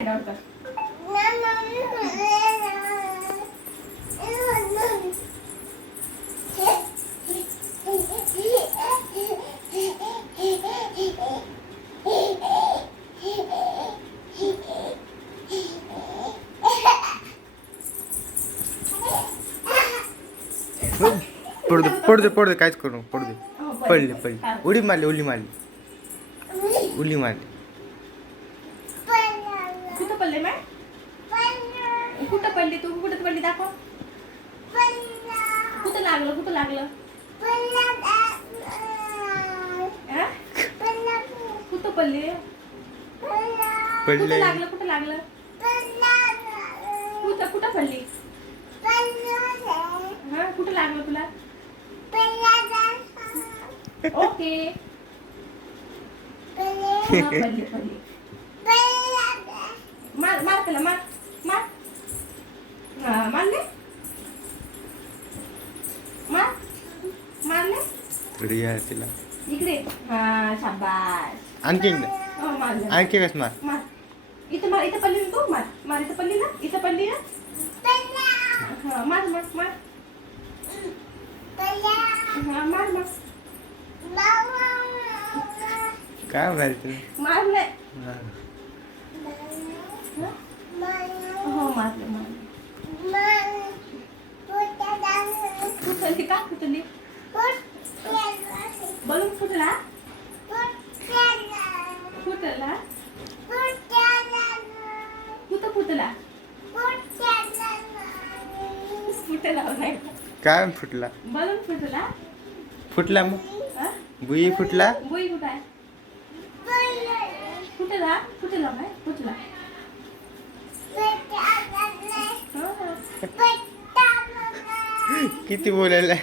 आवडतात. पडू दे काहीच करू नको, पडू दे. पडली उडी मारली कुठं पडले मॅ कुठं पडली तू? कुठं पडली दाखव. कुठं लागलं आ? कुठं पडली? कुठं लागलं कुठं पडली? हा कुठं लागलं तुला? ओके. पडली मार त्याला मार मारले मारले थोडी आहे तिला. इकडे. हा शाबास. आणखी मारलं. आणखी कस मार. इथं पडली ना तू. मार इथं पडली ना हा मार हा मार काय म्हणाली तुला? मारले. हो मारले फुटली का? फुटली बलून फुटला कुठं फुटला नाही. काय फुटला? बलून फुटला मग हा? बुई फुटला. बुई कुठं आहे? फुटला काय? फुटला. किती बोलायला.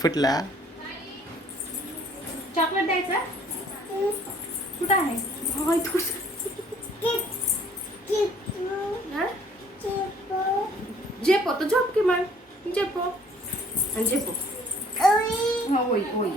फुटला. चॉकलेट द्यायचं कुठं आहे? झेपो तो झोप की मग झेपो. हो होई